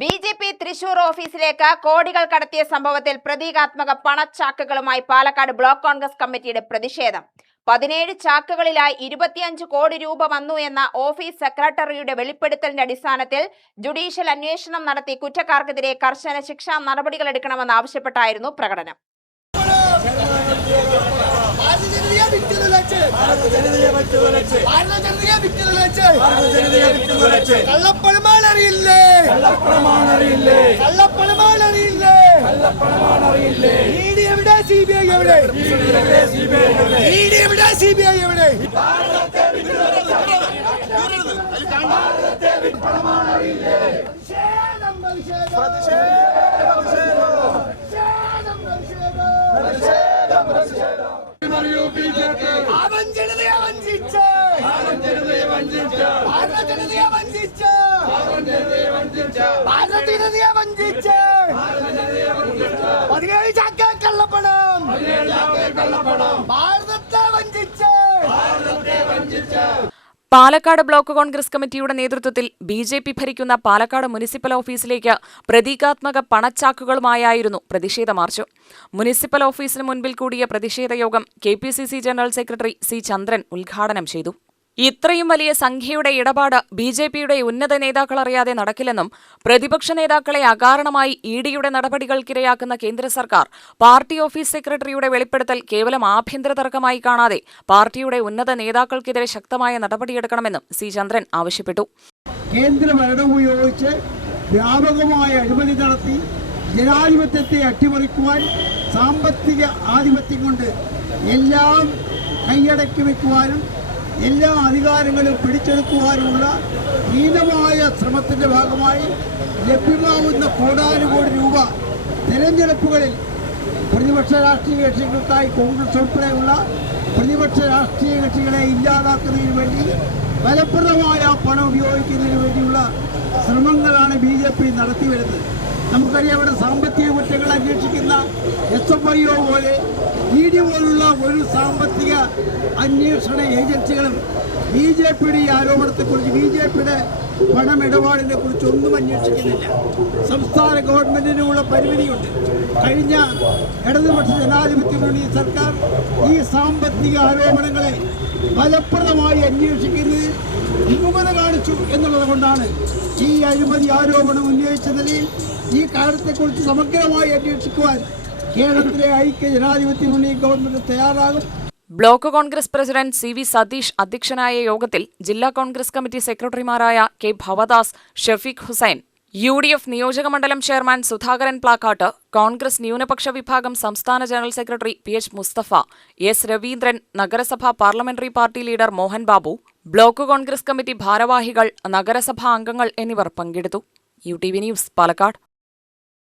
BJP. Thrissur ഓഫീസിലേക്ക് കോടികൾ കടത്തിയ സംഭവത്തിൽ പ്രതീകാത്മക പണച്ചാക്കുകളുമായി പാലക്കാട് ബ്ലോക്ക് കോൺഗ്രസ് കമ്മിറ്റിയുടെ പ്രതിഷേധം. 17 ചാക്കുകളിലായി 25 കോടി രൂപ വന്നു എന്ന ഓഫീസ് സെക്രട്ടറിയുടെ വെളിപ്പെടുത്തലിന്റെ അടിസ്ഥാനത്തിൽ ജുഡീഷ്യൽ അന്വേഷണം നടത്തി കുറ്റക്കാർക്കെതിരെ കർശന ശിക്ഷാ നടപടികളെടുക്കണമെന്ന് ആവശ്യപ്പെട്ടായിരുന്നു പ്രകടനം. പാലക്കാട് ബ്ലോക്ക് കോൺഗ്രസ് കമ്മിറ്റിയുടെ നേതൃത്വത്തിൽ ബി.ജെ.പി. ഭരിക്കുന്ന പാലക്കാട് മുനിസിപ്പൽ ഓഫീസിലേക്ക് പ്രതീകാത്മക പണച്ചാക്കുകളുമായായിരുന്നു പ്രതിഷേധ മാർച്ച്. മുനിസിപ്പൽ ഓഫീസിന് മുൻപിൽ കൂടിയ പ്രതിഷേധ യോഗം KPCC. General secretary C. Chandran ഉദ്ഘാടനം ചെയ്തു. ഇത്രയും വലിയ സംഖ്യയുടെ ഇടപാട് ബി.ജെ.പിയുടെ ഉന്നത നേതാക്കൾ അറിയാതെ നടക്കില്ലെന്നും പ്രതിപക്ഷ നേതാക്കളെ അകാരണമായി ഇ.ഡിയുടെ നടപടികൾക്കിരയാക്കുന്ന കേന്ദ്ര സർക്കാർ പാർട്ടി ഓഫീസ് സെക്രട്ടറിയുടെ വെളിപ്പെടുത്തൽ കേവലം ആഭ്യന്തര തർക്കമായി കാണാതെ പാർട്ടിയുടെ ഉന്നത നേതാക്കൾക്കെതിരെ ശക്തമായ നടപടിയെടുക്കണമെന്നും സി. ചന്ദ്രൻ ആവശ്യപ്പെട്ടു. കേന്ദ്ര ഭരണം ഉപയോഗിച്ച് വ്യാപകമായ അഴിമതി നടത്തി ജനാധിപത്യത്തെ അട്ടിമറിക്കുവാൻ, സാമ്പത്തിക ആധിപത്യം കൊണ്ട് എല്ലാം കൈയടക്കി വെക്കുവാനും എല്ലാ അധികാരങ്ങളും പിടിച്ചെടുക്കുവാനുമുള്ള ഹീനമായ ശ്രമത്തിന്റെ ഭാഗമായി ലഭ്യമാവുന്ന കോടാനുകോടി രൂപ തെരഞ്ഞെടുപ്പുകളിൽ പ്രതിപക്ഷ രാഷ്ട്രീയ കക്ഷികൾക്കായി കോൺഗ്രസ് ഉൾപ്പെടെയുള്ള പ്രതിപക്ഷ രാഷ്ട്രീയ കക്ഷികളെ ഇല്ലാതാക്കുന്നതിന് വേണ്ടി ഫലപ്രദമായ പണം ഉപയോഗിക്കുന്നതിന് വേണ്ടിയുള്ള ശ്രമങ്ങളാണ് ബി.ജെ.പി. നടത്തിവരുന്നത്. നമുക്കറിയാം, അവിടെ സാമ്പത്തിക കുറ്റങ്ങൾ അന്വേഷിക്കുന്ന SFIO പോലെ ഇ.ഡി പോലുള്ള ഒരു സാമ്പത്തിക അന്വേഷണ ഏജൻസികളും ബി.ജെ.പിയുടെ ഈ ആരോപണത്തെക്കുറിച്ച്, ബി.ജെ.പിയുടെ പണമിടപാടിനെ കുറിച്ചൊന്നും അന്വേഷിക്കുന്നില്ല. സംസ്ഥാന ഗവൺമെന്റിനുള്ള പരിമിതിയുണ്ട്. കഴിഞ്ഞ ഇടതുപക്ഷ ജനാധിപത്യ മുന്നണി സർക്കാർ ഈ സാമ്പത്തിക ആരോപണങ്ങളെ ഫലപ്രദമായി അന്വേഷിക്കുന്നതിൽ വിമുഖത കാണിച്ചു എന്നുള്ളത് കൊണ്ടാണ് ഈ അഴിമതി ആരോപണം ഉന്നയിച്ച നിലയിൽ ഈ കാര്യത്തെക്കുറിച്ച് സമഗ്രമായി അന്വേഷിക്കുവാൻ കേരളത്തിലെ ഐക്യ ജനാധിപത്യ മുന്നണി ഗവൺമെന്റ് തയ്യാറാകും. Block Congress president CV. Satheesh അധ്യക്ഷനായ യോഗത്തിൽ ജില്ലാ കോൺഗ്രസ് കമ്മിറ്റി സെക്രട്ടറിമാരായ കെ. ഭവദാസ്, ഷഫീഖ് ഹുസൈൻ, UDF നിയോജകമണ്ഡലം ചെയർമാൻ സുധാകരൻ പ്ലാക്കാട്ട്, കോൺഗ്രസ് ന്യൂനപക്ഷ വിഭാഗം സംസ്ഥാന general secretary PH Musthafa, S. Raveendran, നഗരസഭാ parliamentary party leader Mohan Babu, block Congress committee ഭാരവാഹികൾ, നഗരസഭാ അംഗങ്ങൾ എന്നിവർ പങ്കെടുത്തു. UTV news, Palakkad.